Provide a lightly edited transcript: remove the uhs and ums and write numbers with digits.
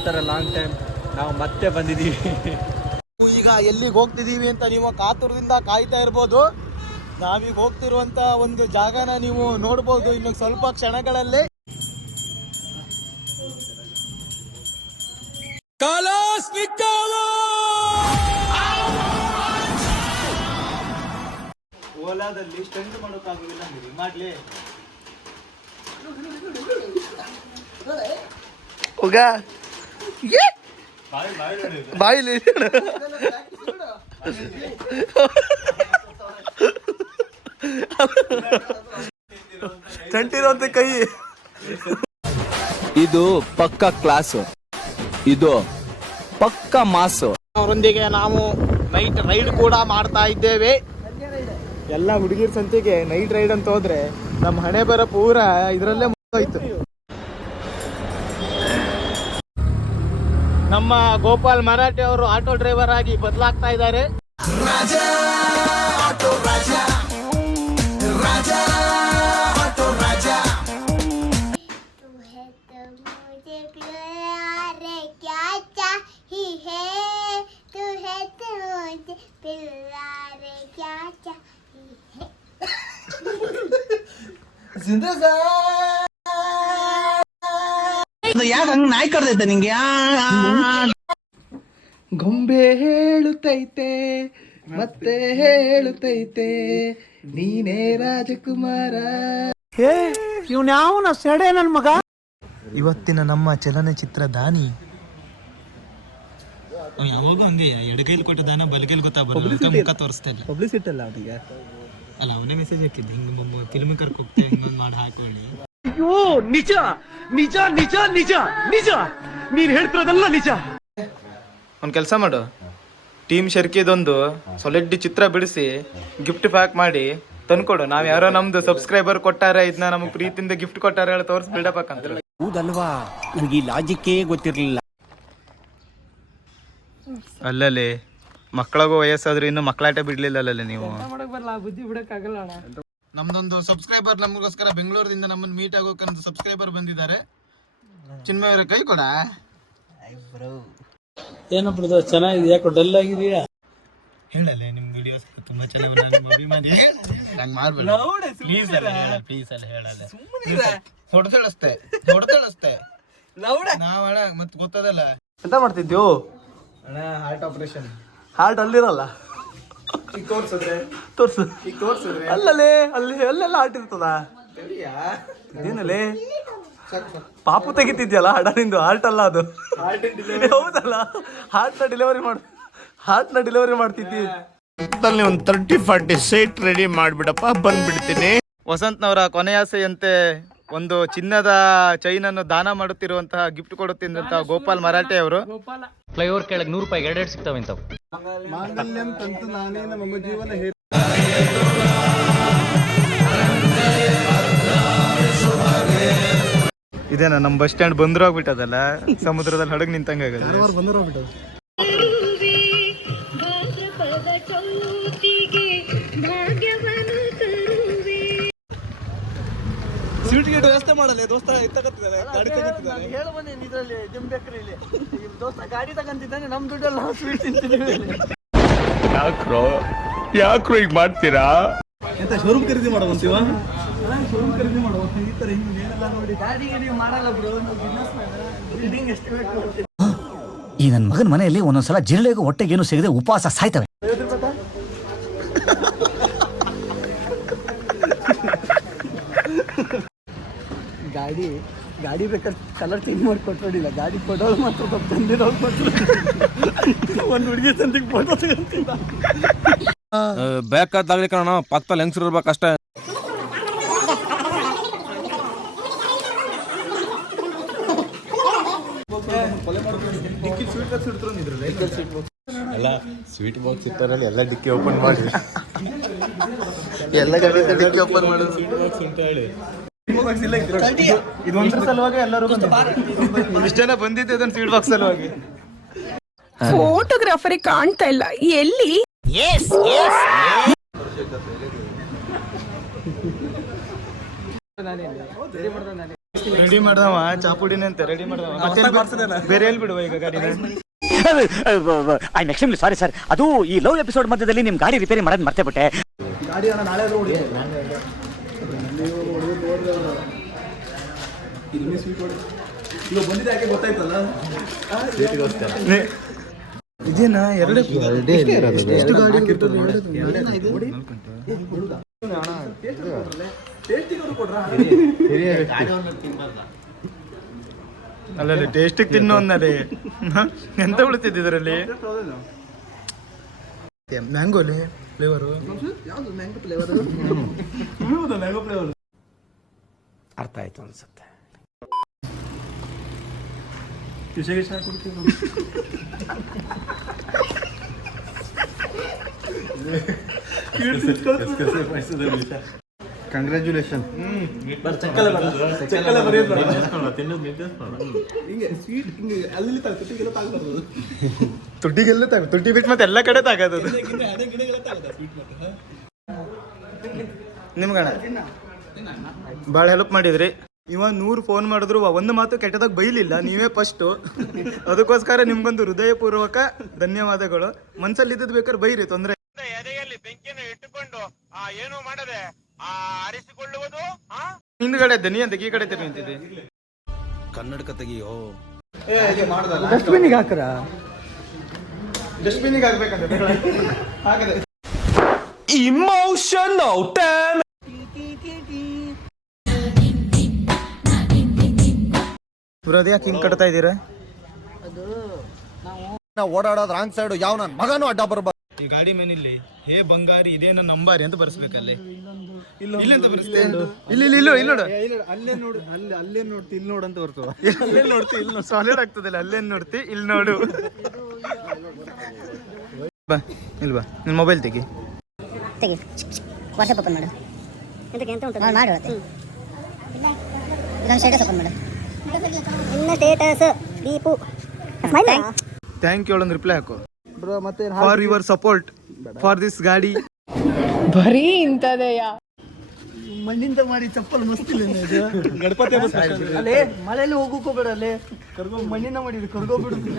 After a long time ನಾವು ಮತ್ತೆ ಬಂದಿದ್ದೀವಿ. ಈಗ ಎಲ್ಲಿಗೆ ಹೋಗ್ತಿದ್ದೀವಿ ಅಂತ ನೀವು ಕಾತುರದಿಂದ ಕಾಯ್ತಾ ಇರ್ಬೋದು. ನಾವೀಗ ಹೋಗ್ತಿರುವಂತ ಒಂದು ಜಾಗನ ನೀವು ನೋಡ್ಬೋದು ಇನ್ನು ಸ್ವಲ್ಪ ಕ್ಷಣಗಳಲ್ಲಿ. ಓಲಾದಲ್ಲಿ ಸ್ಟಂಟ್ ಮಾಡೋಕ್ಕಾಗೋದಿಲ್ಲ ನೀವು ಮಾಡ್ಲಿ. ಹೋಗ ಬಾಯಿಲಿ ಸ್ಟಂಟಿರೋಂತ ಕೈ. ಇದು ಪಕ್ಕ ಕ್ಲಾಸು, ಇದು ಪಕ್ಕ ಮಾಸು. ಅವರೊಂದಿಗೆ ನಾವು ನೈಟ್ ರೈಡ್ ಕೂಡ ಮಾಡ್ತಾ ಇದ್ದೇವೆ. ಎಲ್ಲ ಹುಡುಗಿರ್ ಸಂತಿಗೆ ನೈಟ್ ರೈಡ್ ಅಂತ ಹೋದ್ರೆ ನಮ್ಮ ಹಣೆ ಬರ ಪೂರ ಇದರಲ್ಲೇ ಮುಗಿದೋಯ್ತು. ನಮ್ಮ ಗೋಪಾಲ್ ಮರಾಠೆ ಅವರು ಆಟೋ ಡ್ರೈವರ್ ಆಗಿ ಬದಲಾಗ್ತಾ ಇದ್ದಾರೆ. ಯಾಕೆ ಹಂಗ ನಾಯಿ ಕರ್ದೈತೆ ನಿಂಗೆ? ಗೊಂಬೆ ಹೇಳುತ್ತೈತೆ ಮತ್ತೆ ಹೇಳುತ್ತೈತೆ ನೀನೇ ರಾಜಕುಮಾರ. ಇವ್ನ್ಯಾವನ ಸೆಡೆ ನನ್ ಮಗ. ಇವತ್ತಿನ ನಮ್ಮ ಚಲನಚಿತ್ರ ದಾನಿ ಯಾವಾಗ ಹಂಗೆ ಎಡಗೈಲಿ ಕೊಟ್ಟ ದಾನ ಬಲಗೈಲಿ ಗೊತ್ತಾಗಲ್ಲ, ಮುಖ ತೋರಿಸ್ತಾ ಇಲ್ಲ. ಪಬ್ಲಿಸಿಟಿ ಅಲ್ಲ ಅವನಿಗೆ, ಅಲ್ಲ ಅವನೇ ಮೆಸೇಜ್ ಹಾಕಿದ್ದೆ ಹಿಂಗೆ ಫಿಲ್ಮ್ ಕರ್ಕ ಹೋಗ್ತೇವೆ ಹಿಂಗೊಂದು ಮಾಡಿ ಹಾಕೊಳ್ಳಿ. ಅಯ್ಯೋ ನಿಜ ನಿಜ ನಿಜ ನಿಜ ನಿಜ, ನೀನ್ ಹೇಳ್ತಿರೋದಲ್ಲ ನಿಜ. ಒಂದು ಕೆಲಸ ಮಾಡು, ಟೀಮ್ ಶರ್ಕಿದೊಂದು ಸೊಲೆಡ್ಡಿ ಚಿತ್ರ ಬಿಡಿಸಿ ಗಿಫ್ಟ್ ಪ್ಯಾಕ್ ಮಾಡಿ ತಂದ್ಕೊಡು. ನಾವ್ ಯಾರೋ ನಮ್ದು ಸಬ್ಸ್ಕ್ರೈಬರ್ ಕೊಟ್ಟಾರೆ, ಇದನ್ನ ನಮ್ಗೆ ಪ್ರೀತಿಯಿಂದ ಗಿಫ್ಟ್ ಕೊಟ್ಟಾರೆ ಹೇಳಿ ತೋರಿಸಿ ಬಿಲ್ಡಪ್ ಹಾಕಂತ. ಹೌದಲ್ವಾ, ನನಗೆ ಈ ಲಾಜಿಕ್ಕೇ ಗೊತ್ತಿರ್ಲಿಲ್ಲ. ಅಲ್ಲಲ್ಲಿ ಮಕ್ಕಳಿಗೂ ವಯಸ್ಸಾದ್ರು ಇನ್ನು ಮಕ್ಕಳಾಟ ಬಿಡ್ಲಿಲ್ಲಲ್ಲ ನೀವು. ಬುದ್ಧಿ ಬಿಡಕ್ಕಾಗಲ್ಲ. ನಮ್ದೊಂದು ಸಬ್ಸ್ಕ್ರೈಬರ್ ನಮಗೋಸ್ಕರ ಬೆಂಗಳೂರಿಂದ ನಮ್ಮನ್ನು ಮೀಟ್ ಆಗೋಕಂತ ಸಬ್ಸ್ಕ್ರೈಬರ್ ಬಂದಿದ್ದಾರೆ. ಚಿನ್ಮಯ ಅವರ ಕೈ ಕೊಡ. ಏನಪ್ಪ ಚೆನ್ನಾಗಿದೆ, ಯಾಕೋ ಡಲ್ ಆಗಿದೆಯಾ? ಹೇಳಲ್ಲ ನಿಮ್ ವಿಡಿಯೋಸ್ ತುಂಬಾ ಚೆನ್ನಾಗಿ, ಅಭಿಮಾನಿ ಹಂಗ್ ಮಾಡ್ಬೇಡ ಪ್ಲೀಸ್. ಪ್ಲೀಸ್ ಅಲ್ಲ ಹೇಳಲ್ಲ, ಹೊಡೆದಳಸ್ತೆ ನಾವಳ ಮತ್ ಗೊತ್ತದಲ್ಲ. ಎಂತ ಮಾಡ್ತಿದ್ಯೋ ಅಣ್ಣ? Heart operation. ಹಾರ್ಟ್ ಅಲ್ಲಿರಲ್ಲ, ತೋರ್ಸಿದ್ರೆ ಅಲ್ಲೇ ಅಲ್ಲೆಲ್ಲ ಹಾರ್ಟ್ ಇರ್ತದ. ಏನಲ್ಲೇ ಪಾಪು ತೆಗಿತಿದ್ಯಲ್ಲ ಹಡ ನಿಂದು, ಹಾರ್ಟ್ ಅಲ್ಲ ಅದು. ಹೌದಲ್ಲ, ಹಾರ್ಟ್ ನ ಡೆಲಿವರಿ ಮಾಡ್ತಿದ್ದಿ. ಒಂದು 30-40 ಸೀಟ್ ರೆಡಿ ಮಾಡ್ಬಿಡಪ್ಪ, ಬಂದ್ಬಿಡ್ತೀನಿ. ವಸಂತ್ನವರ ಕೊನೆಯಾಸೆಯಂತೆ ಒಂದು ಚಿನ್ನದ ಚೈನ್ ಅನ್ನು ದಾನ ಮಾಡುತ್ತಿರುವಂತಹ, ಗಿಫ್ಟ್ ಕೊಡುತ್ತಿದ್ದಂತಹ ಗೋಪಾಲ್ ಮರಾಠೆ ಅವರು. ಫ್ಲೈಓವರ್ ಕೆಳಗೆ 100 ರೂಪಾಯಿಗೆ 2 ಸಿಗ್ತಾವೆ ಇಂಥವು. ಇದೇನಾ ನಮ್ಮ ಬಸ್ ಸ್ಟ್ಯಾಂಡ್ ಬಂದ್ರು ಆಗ್ಬಿಟ್ಟದಲ್ಲ, ಸಮುದ್ರದಲ್ಲಿ ಹಡಗ್ ನಿಂತಂಗ ಸ್ವೀಟ್ ಗೇಟ್ ವ್ಯವಸ್ಥೆ ಮಾಡಲ್ಲ ದೋಸ್ತ. ಗಾಡಿ ತಗೊಂತಿದ್ದಾನೆ, ಹೇಳು ಬನ್ನಿ ಇದರಲ್ಲಿ ಜಿಮ್ ಬೇಕರಿಲಿ ದೋಸ್ತ ಗಾಡಿ ತಗೊಂತಿದ್ದಾನೆ, ನಮ್ ದುಡ್ಡಲ್ಲ ಸ್ವೀಟ್ ತಿಂತಿದ್ದೀವಿ. ಯಾಕ್ರೋ ಈಗ ಮಾಡ್ತೀರಾ? ಎಂತ ಶೋರೂಮ್ ಖರೀದಿ ಮಾಡುವಂತೀವ? ಶೋರೂಮ್ ಖರೀದಿ ಮಾಡುವ ಈ ತರ ಹಿಂಗೆಲ್ಲ ನೋಡಿ ಗಾಡಿಗೆ ನೀವು ಮಾಡಲ್ಲ ಬ್ರೋ. ನಾವು ಬಿಸ್ನೆಸ್ ಬಿಲ್ಡಿಂಗ್ ಎಷ್ಟು ಬೇಕು. ಈ ನನ್ನ ಮಗನ ಮನೆಯಲ್ಲಿ ಒಂದೊಂದ್ಸಲ ಜಿರಳೆಗೂ ಹೊಟ್ಟೆಗೇನು ಸಿಗದೆ ಉಪವಾಸ ಸಾಯ್ತವೆ. ಗಾಡಿ ಬೇಕಾದ್ರೆ ಕಲರ್ ಚೇಂಜ್ ಮಾಡಿ ಕೊಟ್ಟೋಡಿಲ್ಲ, ಗಾಡಿ ಕೊಡೋಳು ಮಾತ್ರ ತಂದಿರೋಳು ಮಾತ್ರ ಒಂದು ಹುಡುಗಿ ತಂದಿಗೆ ಫೋಟೋ ತಗೊಂತಿಲ್ಲ. ಬೇಕಾದಾಗಲಿ ಕಾರಣ ಪಕ್ಕದಲ್ಲಿ ಹೆಂಗಸರು ಇರ್ಬೇಕಷ್ಟೇ. ಎಲ್ಲ ಸ್ವೀಟ್ ಬಾಕ್ಸ್ ಇಟ್ಟರಲ್ಲಿ ಎಲ್ಲ ಡಿಕ್ಕಿ ಓಪನ್ ಮಾಡಿ ಎಲ್ಲ ಗಾಡಿ ಡಿಕ್ಕಿ ಓಪನ್ ಮಾಡೋದು. ಇದೊಂದ್ರ ಸಲುವಾಗಿ ಎಲ್ಲರೂ ಇಷ್ಟ ಜನ ಬಂದಿದ್ದೆ ಅದನ್ನ ಸ್ವೀಟ್ ಬಾಕ್ಸ್ ಸಲುವಾಗಿ. ಫೋಟೋಗ್ರಾಫರ್ ಕಾಣ್ತಾ ಇಲ್ಲ ಎಲ್ಲಿ? ರೆಡಿ ಮಾಡ್ದವ ಚಾಪುಡಿನೇ ಅಂತ ರೆಡಿ ಮಾಡ್ದವ ಬೇರೆ ಎಲ್ಲಿ ಬಿಡುವ ಈಗ ಗಾಡಿನ ಐ ಎಕ್ಸ್ಟ್ರೀಮ್ಲಿ ಸಾರಿ ಸರ್, ಅದು ಈ ಲವ್ ಎಪಿಸೋಡ್ ಮಧ್ಯದಲ್ಲಿ ನಿಮ್ ಗಾಡಿ ರಿಪೇರಿ ಮಾಡೋದು ಮರ್ತೇ ಬಿಟ್ಟೆ. ಇದೇನಾ ಎರಡು ಅಲ್ಲ ಟೇಸ್ಟ್ ತಿನ್ನು ಅನ್ನದೇ ಎಂತ ಉಳಿತಿದ್ದು ಇದರಲ್ಲಿ ಮ್ಯಾಂಗೋಲಿ ಫ್ಲೇವರು ಅರ್ಥ ಆಯ್ತು ಅನ್ಸುತ್ತೆ. ಕಂಗ್ರ್ಯಾಚುಲೇಷನ್. ತುಟ್ಟಿಗೆಲ್ಲ ತುಟ್ಟಿ ಬಿಟ್ಟು ಮತ್ತೆ ಎಲ್ಲ ಕಡೆ ತಾಗದು ನಿಮ್ಗಣ ಭಾಳ ಹೆಲ್ಪ್ ಮಾಡಿದ್ರಿ. ಇವ 100 ಫೋನ್ ಮಾಡಿದ್ರು ಒಂದು ಮಾತು ಕೆಟ್ಟದಾಗ ಬೈಲಿಲ್ಲ, ನೀವೇ ಫಸ್ಟು. ಅದಕ್ಕೋಸ್ಕರ ನಿಮ್ಗೊಂದು ಹೃದಯಪೂರ್ವಕ ಧನ್ಯವಾದಗಳು. ಮನ್ಸಲ್ಲಿ ಇದ್ದದ್ ಬೇಕಾದ್ರೆ ಬೈರಿ, ತೊಂದ್ರೆ ಎದೆಯಲ್ಲಿ ಬೆಂಕಿಯನ್ನು ಇಟ್ಟುಕೊಂಡು ಏನು ಮಾಡದೆ ಆರಿಸಿಕೊಳ್ಳುವುದು. ಹಿಂದ್ಗಡೆ ದನಿ ಅಂತ ಈ ಕಡೆ ನಿಂತಿದೆ. ಕನ್ನಡಕ ತೆಗಿಯೋ. ಡಸ್ಟ್ಬಿನ್ಗೆ ಹಾಕ್ರ ಡಸ್ಟ್ಬಿನ್ಗೆ ಹಾಕ್ಬೇಕಂತ ಹಾಕದೆ ಇಮೋಷನಲ್ ಟೈಮ್. ಇವ್ರದ್ ಯಾಕೆ ಹಿಂಗ್ ಕಟ್ತಾ ಇದ್ದೀರಾ? ಓಡಾಡೋದು ರಾಂಗ್ ಸೈಡ್ ಯಾವ ನನ್ನ ಮಗನೂ ಅಡ್ಡ ಬರಬಾರ್ದು. ಈ ಗಾಡಿ ಮೇನಿಲ್ಲಿ ಹೇ ಬಂಗಾರಿ ಇದೇನ ನಂಬಾರಿ ಅಂತ ಬರ್ಸ್ಬೇಕಲ್ಲಿ. ಇಲ್ಲಿ ಅಂತ ಬರ್ಸ್ತೇ ಇಲ್ಲಿ ನೋಡು ಅಲ್ಲೇ ನೋಡು ಅಲ್ಲೇ ನೋಡ್ತಿ ಇಲ್ಲಿ ನೋಡು ಅಂತ ಬರ್ತವ. ಅಲ್ಲೇ ನೋಡ್ತಿ ಇಲ್ಲಿ ನೋಡು ಸಾಲಿಡ್ ಆಗ್ತದಲ್ಲ, ಅಲ್ಲೇನ್ ನೋಡ್ತಿ ಇಲ್ಲಿ ನೋಡು. ಬಾ ಇಲ್ಲಿ ಬಾ, ನಿನ್ ಮೊಬೈಲ್ ತೆಗಿ. ವಾಟ್ಸಪ್ ಓಪನ್ ಮಾಡು. ಮಾಡಿ ಇದೊಂದು ಸ್ಟೇಟಸ್ ಓಪನ್ ಮಾಡು. ಇನ್ನ ಸ್ಟೇಟಸ್ ದೀಪು ಥ್ಯಾಂಕ್ ಯು ಒಂದು ರಿಪ್ಲೈ ಹಾಕು. For your support for this ಗಾಡಿ. ಬರೀ ಇಂಥದೆಯಾ? ಮಣ್ಣಿಂದ ಮಾಡಿ ಚಪ್ಪಲ್ ಮಸ್ತಿಲ್ಲ ಗಣಪತಿ ಅಲ್ಲೇ ಮಳೆಯಲ್ಲಿ ಹೋಗೋಕೋಬೇಡ, ಅಲ್ಲೇ ಕರ್ಗೋ ಮಣ್ಣಿಂದ ಮಾಡಿದ್ರು ಕರ್ಗೋಬಿಡುತ್ತಿಲ್ಲ.